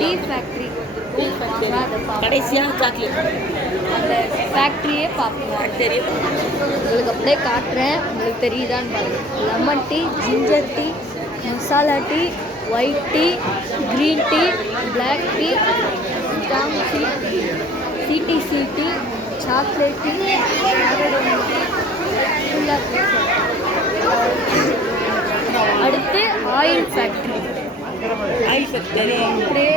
Tea factory கடைசியான chocolate அந்த ஃபேக்ட்ரியே பார்ப்போம். தெரியும். உங்களுக்கு அப்படியே காட்டுறேன், உங்களுக்கு தெரியுதான்னு பாருங்கள். Lemon tea, ginger tea, masala tea, white tea, green tea, black tea, strong tea, CTC tea, chocolate tea, அடுத்து ஆயில் ஃபேக்ட்ரி. அப்படியே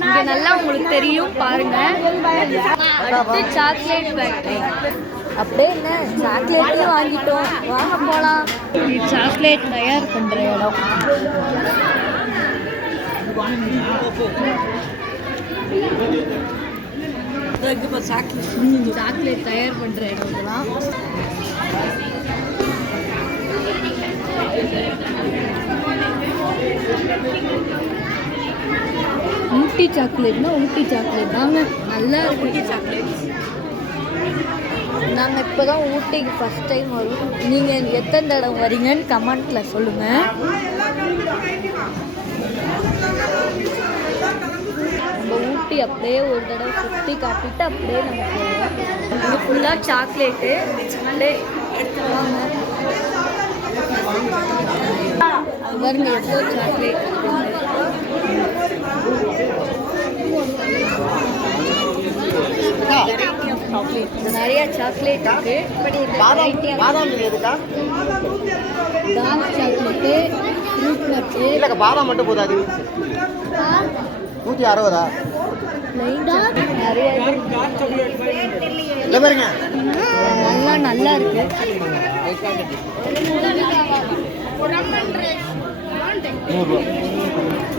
இங்க நல்லா உங்களுக்கு தெரியும் பாருங்க. அடுத்து சாக்லேட் ஃபேக்டரி. அப்படியே என்ன சாக்லேட்டையும் வாங்கிட்டோம், வாங்க போலாம். சாக்லேட் தயார் பண்ற இடம். சாக்லேட் தயார் பண்ற இடம் இதெல்லாம். ஊட்டி சாக்லேட்னா ஊட்டி சாக்லேட் தாங்க, நல்லா ஊட்டி சாக்லேட். நாங்கள் இப்போ தான் ஊட்டிக்கு ஃபஸ்ட் டைம் வரும். நீங்கள் எத்தனை தடவை வரீங்கன்னு கமெண்ட்டில் சொல்லுங்கள். நம்ம ஊட்டி அப்படியே ஒரு தடவை சுற்றி காட்டிட்டு அப்படியே நம்ம போவோம். இது ஃபுல்லாக சாக்லேட்டு எடுத்துவாங்க. பாருங்க எவ்வளோ சாக்லேட். நிறைய சாக்லேட் இருக்கு. டார்க் சாக்லேட்டு, ஃப்ரூட் நட்டு. இல்லைக்கா பாதாம் மட்டும் போதாது. 160 நிறைய இல்லை பாருங்க, நல்லா இருக்கு.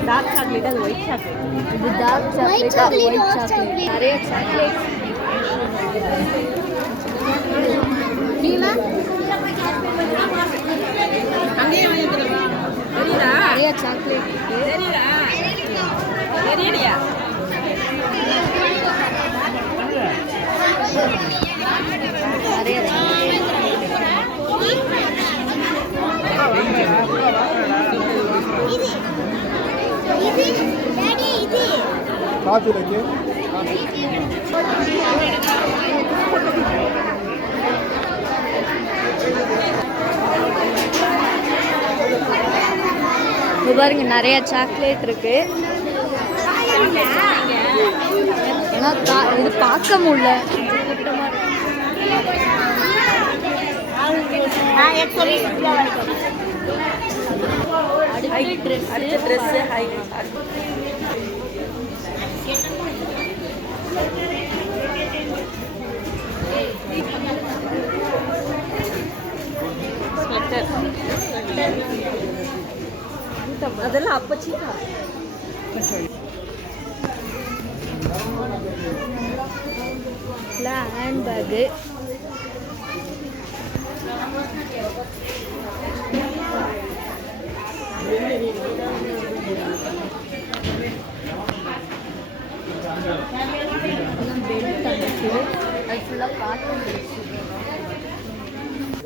டார்க் சாக்லேட், அது ஒயிட் சாக்லேட். இது டார்க் சாக்லேட், அது ஒயிட் சாக்லேட். நிறைய சாக்லேட். நிறைய சாக்லேட் இருக்கு. நிறைய பாருங்க நிறைய சாக்லேட் இருக்கு. இது பார்க்க முடியல. அதெல்லாம் அப்பச்சி ஹேண்ட் பேக்கு.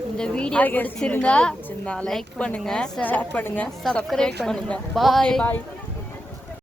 இந்த வீடியோ பிடிச்சிருந்தா லைக் பண்ணுங்க, ஷேர் பண்ணுங்க, சப்ஸ்கிரைப் பண்ணுங்க. பாய். பாய்.